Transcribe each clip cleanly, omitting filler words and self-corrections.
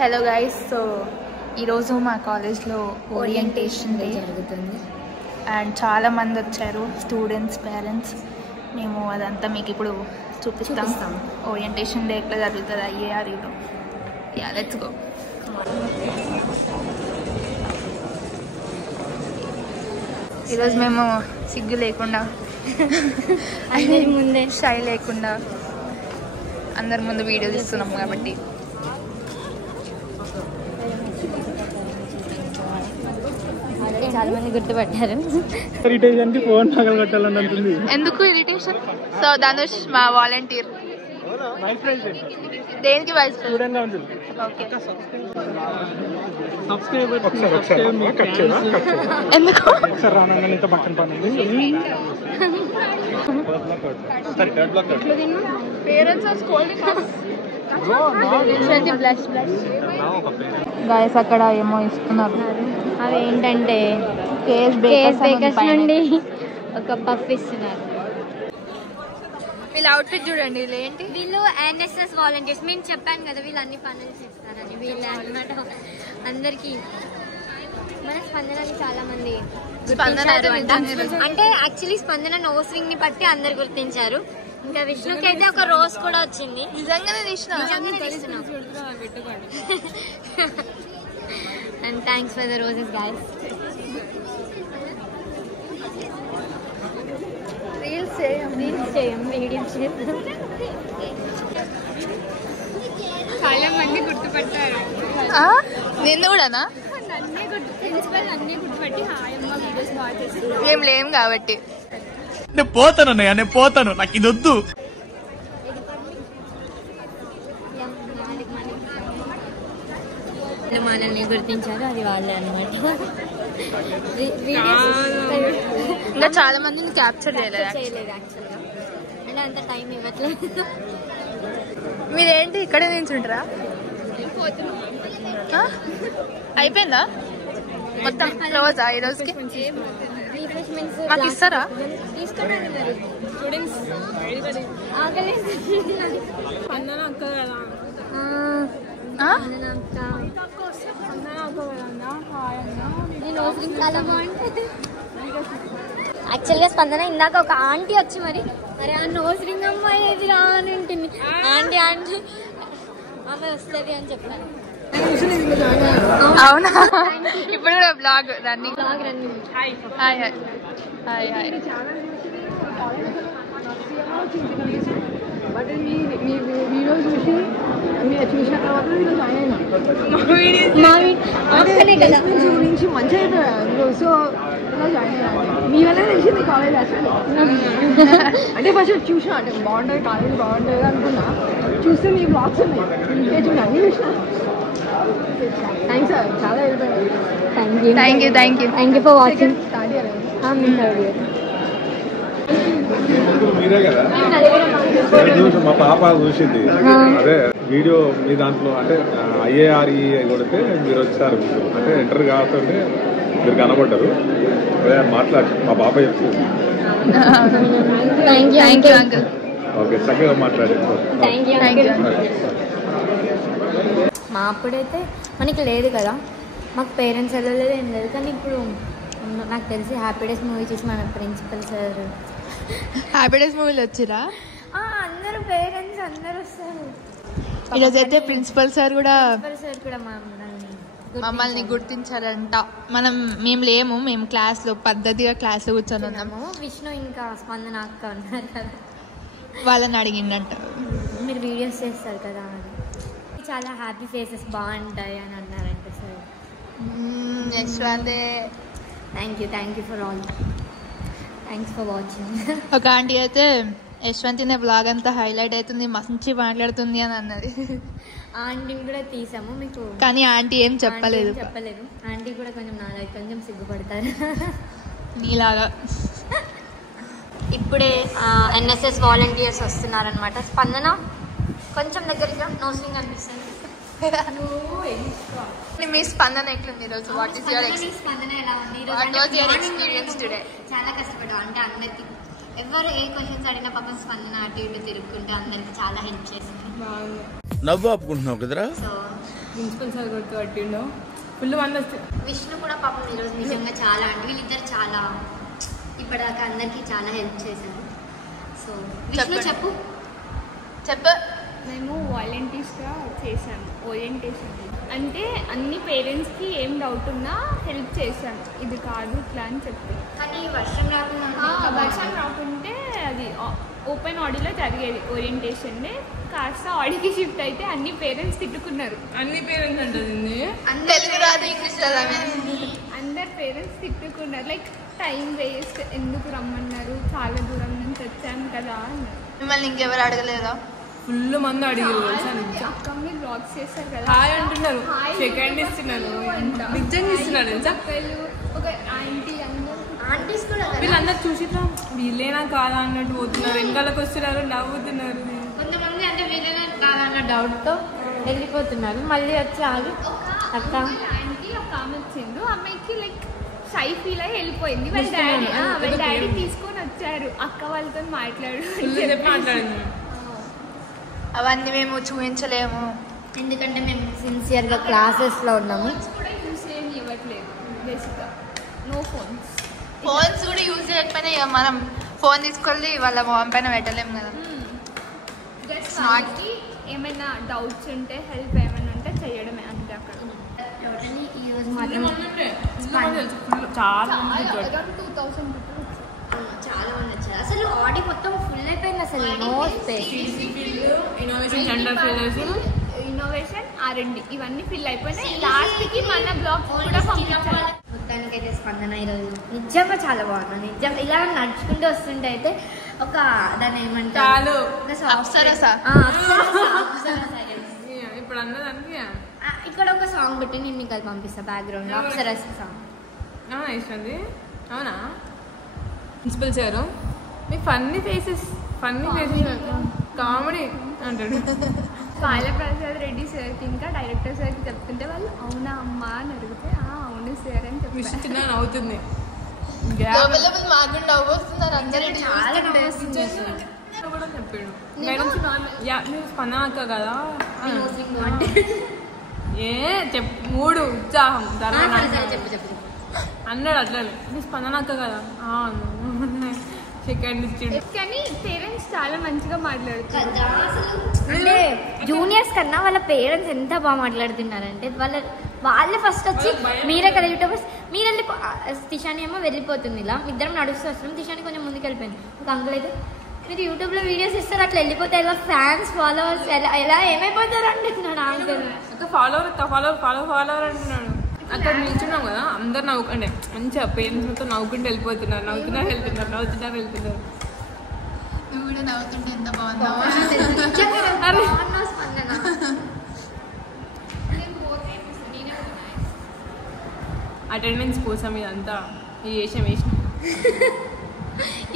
Hello guys, so ఈరోజు మా కాలేజ్లో ఓరియంటేషన్ డే జరుగుతుంది అండ్ చాలామంది వచ్చారు, స్టూడెంట్స్, పేరెంట్స్. మేము అదంతా మీకు ఇప్పుడు చూపిస్తాం. ఓరియంటేషన్ డే ఎట్లా జరుగుతుంది ఐఏఆర్ఈలో. Yeah, let's go. ఈరోజు మేము సిగ్గు లేకుండా అందరి ముందే షై లేకుండా అందరి ముందు వీడియో తీస్తున్నాం కాబట్టి చాలా మంది గుర్తుపట్టారు. ఎందుకు ఇరిటేషన్? సో ధనుష్ మా వాలంటీర్. దేనికి వైస్ ప్రెసిడెంట్? ఓకే. ఎందుకు గాయస్ అక్కడ ఏమో ఇస్తున్నారు. అవి ఏంటంటే కేఎస్ బేకర్స్ నుండి ఒక పఫ్ ఇస్తున్నారు. వీళ్ళ అవుట్ఫిట్ చూడండి. వీళ్ళు ఏంటి? వీళ్ళు ఎన్ఎస్ఎస్ వాలంటీర్స్. మేము చెప్పాను కదా వీళ్ళు అన్ని పనులు చేస్తారని. వీళ్ళు అన్నమాట అందరికి మన స్పందనని చాలా మంది అంటే యాక్చువల్లీ స్పందన నోస్రింగ్ ని బట్టి అందరు గుర్తించారు. ఇంకా విష్ణుకి అయితే ఒక రోజ్ కూడా వచ్చింది. నిజంగానే తీసినాం. And thanks for the roses guys. Reels చేయం, వీడియోస్ చేస్తాం. చాలా మంది గుర్తుపట్టారు. నిన్ను కూడానా? ప్రిన్సిపల్ అన్ని గుర్తుపట్టి హాయమ్మ వీడియోస్ బాగా చేస్తారు. ఏం లేం కాబట్టి. నేను పోతాను, నాకు ఇది వద్దు. మనల్ని గుర్తించారు, అది వాళ్ళే అనమాట. ఇంకా చాలా మందిని క్యాప్చర్ చేయలేదు యాక్చువల్గా, అంటే అంత టైం ఇవ్వట్లేదు. మీరేంటి ఇక్కడే నించుంటారా? అయిపోయిందా మొత్తం? క్లోజా ఈ రోజుకి? మాకు ఇస్తారా? యాక్చువల్గా స్పందన ఇందాక ఒక ఆంటీ వచ్చి మరి ఆ నోస్ రింగ్ అమ్మాయి ఏది రా అని ఉంటుంది. ఆంటీ ఆమె వస్తుంది అని చెప్పాను. అవునా? ఇప్పుడు కూడా blog running. Hi hi hi hi. Video చూసి మీరు చూసిన తర్వాత నేను జాయిన్ గురించి మంచిగా అయిపోయారు. సో ఇలా జాయిన్ అయ్యాను. మీ వల్ల తెలిసింది కాలేజ్ అసలు. అంటే ఫస్ట్ చూసిన అంటే బాగుంటుంది కాలేజ్, బాగుంటుంది అనుకున్నా. చూస్తే మీ బ్లాగ్స్ ఉన్నాయి, చూడండి అన్ని చూసిన. థ్యాంక్స్ సార్, చాలా వెళ్ళిపోయాను. Thank you for watching. Start చేయాలి. మీరే కదా మా పాప చూసింది అదే వీడియో మీ దాంట్లో. అంటే ఐఏఆర్ఈ కొడితే మీరు వచ్చారు, అంటే ఎంటర్ కాకపోతే మీరు కనబడ్డారు. అదే మాట్లాడు, మా పాప చెప్తుంది. ఓకే, చక్కగా మాట్లాడారు. మా అప్పుడైతే మనకి లేదు కదా, మాకు పేరెంట్స్ వెళ్ళలేదు, ఏం లేదు. కానీ ఇప్పుడు నాకు తెలిసి హ్యాపీ డేస్ మూవీ చూసి మన ప్రిన్సిపల్ సార్ హ్యాపీ డేస్ మూవీలో వచ్చిరా అందరూ పేరెంట్స్ అందరూ వస్తారు. ఈరోజు అయితే ప్రిన్సిపల్ సార్ కూడా మమ్మల్ని మమ్మల్ని గుర్తించారంట. మేము లేము, మేము క్లాస్లో పద్ధతిగా క్లాస్లో కూర్చొని ఉన్నాము. విష్ణు ఇంకా స్పందన అక్క ఉన్నారు కదా, వాళ్ళని అడిగిందంట మీరు వీడియోస్ చేస్తారు కదా అని. చాలా హ్యాపీ ఫేసెస్ బాగుంటాయి అని అన్నారంట sir. Thank you for all. Thanks for watching. ఒక ఆంటీ అయితే యశ్వంతినే బ్లాగ్ అంతా హైలైట్ అవుతుంది, మంచి మాట్లాడుతుంది అని అన్నది. ఆంటీని కూడా తీసాము మీకు, కానీ ఆంటీ ఏం చెప్పలేదు. ఆంటీ కూడా కొంచెం సిగ్గుపడతారు నీలాగా. ఇప్పుడే ఎన్ఎస్ఎస్ వాలంటీర్స్ వస్తున్నారనమాట. స్పందన కొంచెం దగ్గరగా నోసింగ్ అనిపిస్తుంది. మీ స్పందన ఎట్లుంది ఈరోజు? వాట్ ఈస్ యువర్ స్పందన ఎలా ఉంది? Experience today? చాలా కష్టపడ్డా. అంటే అందరికి ఎవరు ఏ క్వశ్చన్స్ అడిగినా పాపం స్పందన అటు ఇటు తిరుగుకుంటే అందరికి చాలా హెల్ప్ చేసింది. నవ్వు ఆపుకుంటున్నావు కదరా. సో ప్రిన్సిపల్ సార్ గుర్తుపట్టిండో ఫుల్ మంది వస్తే. విష్ణు కూడా పాపం ఈరోజు నిజంగా చాలా అంటే వీళ్ళిద్దరు చాలా ఇప్పటిదాకా అందరికీ చాలా హెల్ప్ చేశారు. సో విష్ణు చెప్పు. మేము వాలంటీర్స్గా చేశాను ఓరియంటేషన్. అంటే అన్ని పేరెంట్స్కి ఏం డౌట్ ఉన్నా హెల్ప్ చేశాను, ఇది కాదు ఇట్లా అని చెప్పి. కానీ వర్షం రాకుంటే అది ఓపెన్ ఆడిలో జరిగేది ఓరియంటేషన్ డే. కాస్త ఆడికి షిఫ్ట్ అయితే అన్ని పేరెంట్స్ తిట్టుకున్నారు. అన్ని పేరెంట్స్ అంటుంది తెలుగు రాదు ఇంగ్లీష్ అందరు పేరెంట్స్ తిట్టుకున్నారు. లైక్ టైం వేస్ట్, ఎందుకు రమ్మన్నారు, చాలా దూరం నుంచి వచ్చాను కదా అన్నారు. మిమ్మల్ని ఇంకెవరు అడగలేదా? ఫుల్ మంది అడిగారు. అక్క మీరు బ్లాగ్స్ చేస్తారు కదా, హాయ్ అంటున్నారు, సెకండ్ ఇస్తున్నారు, నిజంగా ఇస్తున్నారు తెలుసా. ఒక ఆంటీ ఆంటీస్ కూడా వీళ్ళందరూ చూసిట్లా వీళ్ళేనా కాదా అన్నట్టు పోతున్నారు, వెనకాలకు వస్తున్నారు, నవ్వుతున్నారు. కొంతమంది అంటే వీళ్ళైనా కాదన్న డౌట్తో వెళ్ళిపోతున్నారు. మళ్ళీ వచ్చి ఆగి అక్క ఆంటీ ఒక ఆమె వచ్చిండు, అమ్మాయికి లైక్ షై ఫీల్ అయ్యి వెళ్ళిపోయింది. వాళ్ళ డాడీ తీసుకొని వచ్చారు, అక్క వాళ్ళతో మాట్లాడింది. అవన్నీ మేము చూపించలేము, ఎందుకంటే మేము సిన్సియర్గా క్లాసెస్లో ఉన్నాము. కూడా యూస్ ఏమి ఇవ్వట్లేదు, బేసిక్గా నో ఫోన్స్. ఫోన్స్ కూడా యూజ్ చేయకపోయినా ఇక మనం ఫోన్ తీసుకెళ్ళి వాళ్ళ మొహం పైన పెట్టలేము కదా. జస్ట్ ఏమైనా డౌట్స్ ఉంటే హెల్ప్ ఏమైనా ఉంటే చేయడమే అంతే. అక్కడ టోటలీ ఈరోజు మాత్రం చాలా 2000 చాలా మంది వచ్చారు. అసలు ఆడి మొత్తం ఫుల్ అయిపోయింది. అసలు no space. Innovation center innovation R&D ఇవన్నీ ఫిల్ అయిపోయినాయి. లాస్ట్కి మన బ్లాగ్ కూడా పంపించాలి. మొత్తానికైతే స్పందన ఈరోజు నిజంగా చాలా బాగుంది. నిజంగా ఇలా నడుచుకుంటూ వస్తుంటే అయితే ఒక దాన్ని ఏమంటారు, ఇప్పుడు అన్నదానికి ఇక్కడ ఒక సాంగ్ పెట్టి నేను మీకు అది పంపిస్తా బ్యాక్గ్రౌండ్ అప్సరస్ సాంగ్. ఇస్తుంది. అవునా ప్రిన్సిపల్ సార్ మీ ఫన్నీ ఫేసెస్ కామెడీ అంటాడు. బాలప్రసాద్ రెడ్డి సార్కి ఇంకా డైరెక్టర్ సార్కి చెప్తుంటే వాళ్ళు అవునా అమ్మా అని అడిగితే అవును సార్ అని చెప్పి అవుతుంది. చాలా నవ్వుతుంది. కూడా చెప్పాడు మేడం మీరు స్పందన అక్క కదా మూడు ఉత్సాహం చెప్పు అన్నాడు. అట్లనే మీరు స్పందన అక్క కదా సెకండ్ ఇచ్చిండు. కానీ పేరెంట్స్ చాలా మంచిగా మాట్లాడుతారు. అంటే జూనియర్స్ కన్నా వాళ్ళ పేరెంట్స్ ఎంత బాగా మాట్లాడుతున్నారంటే వాళ్ళే ఫస్ట్ వచ్చి మీరే కదా యూట్యూబర్స్ మీరు వెళ్ళిపో. తిషాని ఏమో వెళ్ళిపోతుంది, ఇలా ఇద్దరం నడుస్తూ వస్తున్నాం. తిషాని కొంచెం ముందుకు వెళ్ళిపోయింది. ఒక అంకుల్ అయితే మీరు యూట్యూబ్లో వీడియోస్ ఇస్తారు అట్లా వెళ్ళిపోతే ఎలా ఫ్యాన్స్ ఫాలోవర్స్ ఎలా ఏమైపోతారు అంటున్నాడు అంకుల్. ఫాలోవర్ అంటున్నాడు. అక్కడ నిల్చున్నాం కదా, అందరు నవ్వుకండి మంచిగా పేరెంట్స్ మొత్తం నవ్వుకుంటూ వెళ్ళిపోతున్నారు. వెళ్తున్నారు. నువ్వు కూడా నవ్వుతుంటే ఎంత బాగుందో. అటెండెన్స్ కోసం ఇదంతా ఈ వేషం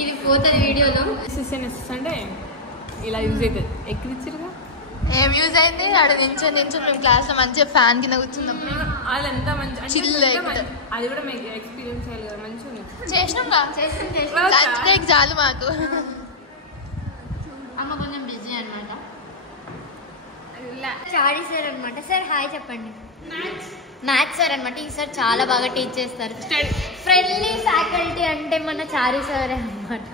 ఇది పోతుంది వీడియోలో. అంటే ఇలా యూజ్ అవుతుంది. ఎక్కిరిచ్చిరుగా ఏం యూజ్ అయింది? అక్కడ నించొని మేము క్లాస్ లో మంచిగా ఫ్యాన్ కింద కూర్చున్నాం. అది ఎంత మంచి అది కూడా మీకు ఎక్స్పీరియన్స్ చేయాలి కదా. మంచిగా చేసినాం చాలు మాకు. అమ్మ కొంచెం బిజీ అనమాట. చారీ సార్ అనమాట. సార్ హాయ్ చెప్పండి. మ్యాథ్స్ సార్ అనమాట. ఈ సార్ చాలా బాగా టీచ్ చేస్తారు. ఫ్రెండ్లీ ఫ్యాకల్టీ అంటే మన చారీ సారే అనమాట.